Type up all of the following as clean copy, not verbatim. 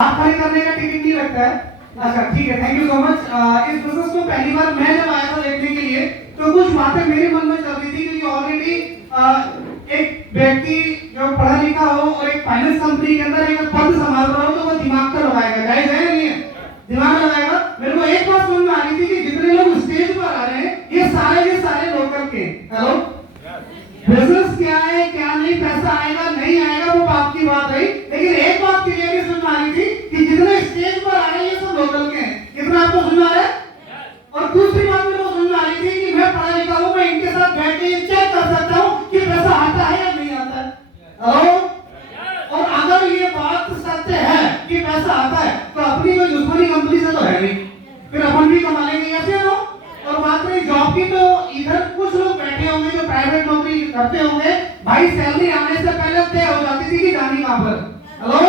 आप खड़े करने का टिकट नहीं लगता है। अच्छा ठीक है, थैंक यू सो मच। इस बिजनेस को पहली बार मैं जब आया था देखने के लिए तो कुछ बातें मेरे मन में चल रही थी, क्योंकि ऑलरेडी एक व्यक्ति जो पढ़ा लिखा हो और एक फाइनेंस कंपनी के अंदर एक पद संभाल रहा हो तो वो दिमाग तो लगाएगा, जायज है नहीं है? दिमाग लगाएगा। मेरे को एक बात समझ में आ रही थी कि जितने लोग स्टेज पर आ रहे हैं ये सारे लोकल के। हेलो, बिजनेस क्या है क्या नहीं, पैसा आएगा नहीं आएगा वो बात की बात है, लेकिन एक बात क्लियरली समझ में आ रही थी कि जितने स्टेज पर आ रहे हैं ये सब लोकल के हैं। कितना आपको समझ में आ रहा है? और दूसरी बात मेरे को समझ में आ रही थी कि मैं पढ़ा लिखा हूं, मैं इनके साथ बैठ के चेक कर सकता हूं कि पैसा आता है या नहीं आता है। हेलो, और अगर ये बात सत्य है कि पैसा आता है तो अपनी कोई दुश्मनी कंपनी से तो है नहीं, फिर अपन भी कमा लेंगे ऐसे हो। और बात रही जॉब की, तो इधर कुछ लोग बैठे होंगे जो प्राइवेट नौकरी करते होंगे, भाई सैलरी आने से पहले तय हो जाती थी कि जानी कहां पर। हेलो,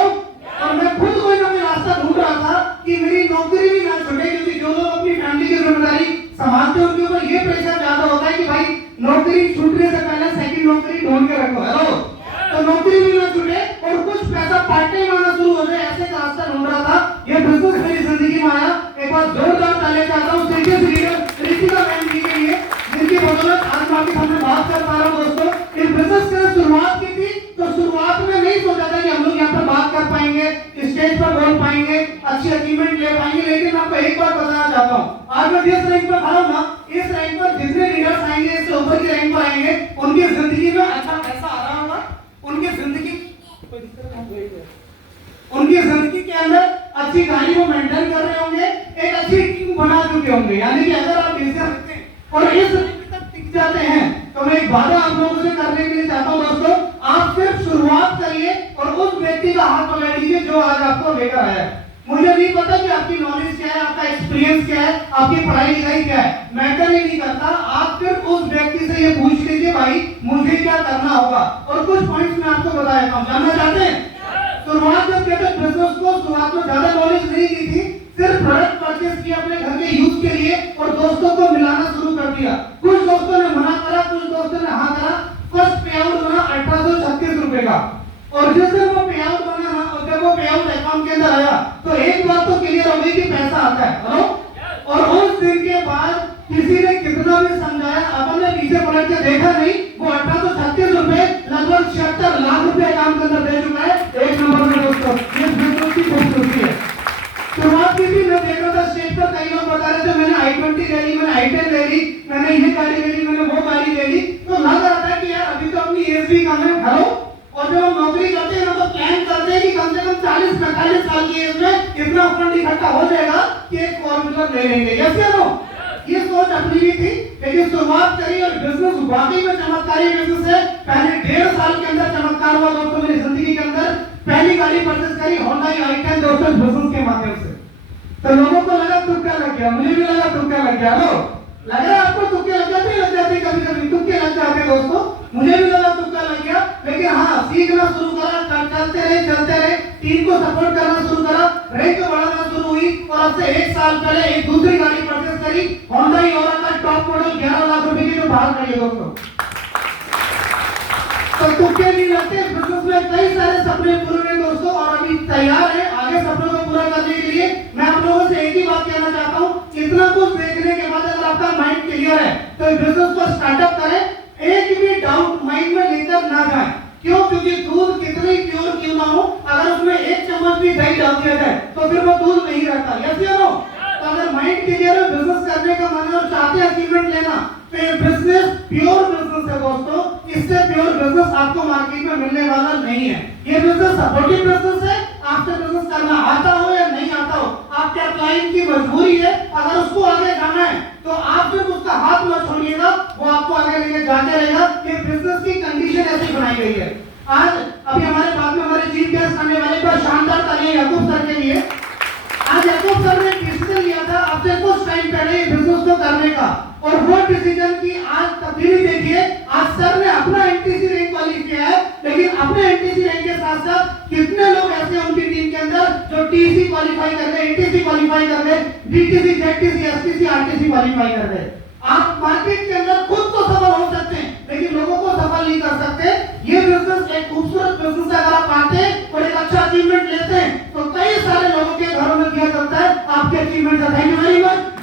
और मैं खुद कोई ना कोई रास्ता ढूंढ रहा था कि मेरी नौकरी भी ना छूटे, क्योंकि जो लोग अपनी फैमिली की जिम्मेदारी संभालते हैं उनके ऊपर ये प्रेशर ज्यादा होता है कि भाई नौकरी छूटने से पहले सेकंड नौकरी ढूंढ के रखो। हेलो, तो नौकरी भी ना छूटे और कुछ पैसा पार्ट टाइम आना शुरू हो जाए, ऐसे का रास्ता ढूंढ रहा था। ये बिजनेस मेरी जिंदगी में आया। एक बार जोरदार तालियां चाहता हूं सीरियस लीडर ऋतिका मैम जी के लिए, जिनकी बदौलत आज मैं आपके सामने बात कर पा रहा हूं। दोस्तों, इस बिजनेस की शुरुआत की थी तो शुरुआत में नहीं सोचा था कि हम लोग यहाँ पर बात कर पाएंगे, स्टेज पर बोल पाएंगे, अच्छी अचीवमेंट ले पाएंगे, लेकिन आपको एक बात बताना चाहता हूँ, आज मैं जिस रैंक पर खड़ा हूं ना, इस रैंक पर जितने लीडर्स आएंगे, इससे ऊपर की रैंक पर आएंगे, उनकी जिंदगी में अच्छा पैसा आ रहा होगा, उनकी जिंदगी के अंदर अच्छी गाड़ी को मेंटेन कर रहे होंगे, एक अच्छी टीम बना चुके होंगे। यानी कि अगर आप इसे रखते हैं और इस रैंक तक टिक जाते हैं तो मैं एक वादा आप लोगों से करने के लिए चाहता हूं। दोस्तों, आप सिर्फ शुरुआत करिए और उस व्यक्ति का हाथ पकड़ लीजिए जो आज आपको लेकर आया है। मुझे नहीं पता कि आपकी नॉलेज क्या है, आपका एक्सपीरियंस क्या है, आपकी पढ़ाई लिखाई क्या है, मैटर ही नहीं करता। आप सिर्फ उस व्यक्ति से ये पूछ लीजिए भाई मुझे क्या करना होगा, और कुछ पॉइंट्स मैं आपको बता देता हूं। जानना चाहते हैं? शुरुआत जब कहते हैं बिजनेस को, शुरुआत में ज्यादा नॉलेज नहीं दी थी, सिर्फ प्रोडक्ट परचेज किया अपने घर के यूज के लिए और दोस्तों को मिलाना शुरू कर दिया। कुछ दोस्तों ने मना करा, कुछ दोस्तों ने हाँ करा। फर्स्ट पे आउट बना 1836 रुपए का, और जिस दिन वो पे आउट बना ना, और जब वो पे आउट अकाउंट के अंदर आया तो एक बात तो क्लियर हो गई कि पैसा आता है। हेलो, और उस दिन के बाद किसी ने कितना भी समझाया, अपन ने पीछे पलट के देखा नहीं, वो 1836 रुपए लगभग 76 लाख रुपए अकाउंट के अंदर दे चुका है। एक नंबर में दोस्तों, ये बिजनेस की खूबसूरती है। शुरुआत की थी, मैं देख रहा था स्टेज पर कई लोग बता रहे थे मैंने i20 ले ली, मैंने i10 ले ली, मैंने ये गाड़ी ले ली, मैंने वो गाड़ी ले ली, तो लग रहा था कि यार अभी तो अपनी एज भी कम है। हेलो, और जब हम नौकरी करते हैं ना तो प्लान करते हैं कि कम से कम 40-45 साल की एज में इतना फंड इकट्ठा हो जाएगा कि एक फोर व्हीलर ले लेंगे। यस या नो? ये सोच अपनी भी थी, लेकिन शुरुआत करी और बिजनेस वाकई में चमत्कारी बिजनेस है। पहले 1.5 साल के अंदर चमत्कार हुआ दोस्तों मेरी जिंदगी के अंदर। पहली गाड़ी परचेज करी Honda i10 दोस्तों बिजनेस के माध्यम से। तो लोगों को लगा तुक्का लग गया, मुझे भी लगा तुक्का लग गया। लो, लग रहा है आपको तुक्के लग जाते कभी कभी तुक्के लग जाते दोस्तों, मुझे भी लगा तुक्का लग गया। लेकिन हाँ, सीखना शुरू करा, चलते रहे, टीम को सपोर्ट करना शुरू करा, रैंक बढ़ाना शुरू हुई, और अब से 1 साल पहले एक दूसरी गाड़ी परचेज करी, Honda Aura का टॉप मॉडल 11 लाख रुपए की, जो बाहर खड़ी है दोस्तों। तो तुक्के नहीं लगते, बिजनेस में कई सारे सपने पूरे हुए दोस्तों, और अभी तैयार है आगे सपनों को पूरा करने के लिए। मैं आप लोगों से एक ही बात कहना चाहता हूँ, इतना कुछ देखने के बाद अगर आपका माइंड क्लियर है तो बिजनेस को स्टार्टअप करें, एक भी डाउट माइंड में लेकर ना जाए। क्यों? क्योंकि दूध कितनी प्योर क्यों ना हो, अगर उसमें 1 चम्मच भी दही डाल दिया जाए तो फिर वो दूध नहीं रहता। यस या नो? तो अगर माइंड क्लियर है, बिजनेस करने का मन है और चाहते हैं अचीवमेंट लेना, तो ये बिजनेस प्योर बिजनेस है दोस्तों। इससे प्योर बिजनेस आपको मार्केट में मिलने वाला नहीं है। ये बिजनेस सपोर्टिव बिजनेस है, आपसे बिजनेस करना आता हो या नहीं आता हो, आपके क्लाइंट की मजबूरी है। अगर उसको आगे जाना है तो आप सिर्फ उसका हाथ मत छोड़िएगा, वो आपको आगे लेके जाते रहेगा। ये बिजनेस की कंडीशन ऐसी बनाई गई है। आज अभी हमारे बाद में हमारे चीफ गेस्ट आने वाले पर शानदार तालियां याकूब सर के लिए। आज याकूब सर ने डिसीजन लिया था अब से कुछ टाइम पहले बिजनेस को करने का, और वो डिसीजन की आज तब्दीली देखिए। आज सर ने अपना एनटीसी रैंक क्वालिफाई किया है, लेकिन अपने एनटीसी रैंक के साथ साथ कितने लोग ऐसे उनकी टीम के अंदर जो टीसी क्वालिफाई कर रहे, एनटीसी क्वालिफाई कर रहे, BTC, JTC, STC, RTC qualify कर रहे। आप मार्केट के अंदर खुद तो सफल हो सकते हैं, लेकिन लोगों को सफल नहीं कर सकते। ये बिजनेस एक खूबसूरत बिजनेस है। अगर आप आते और एक अच्छा अचीवमेंट लेते हैं तो कई सारे comment sir, thank you very much.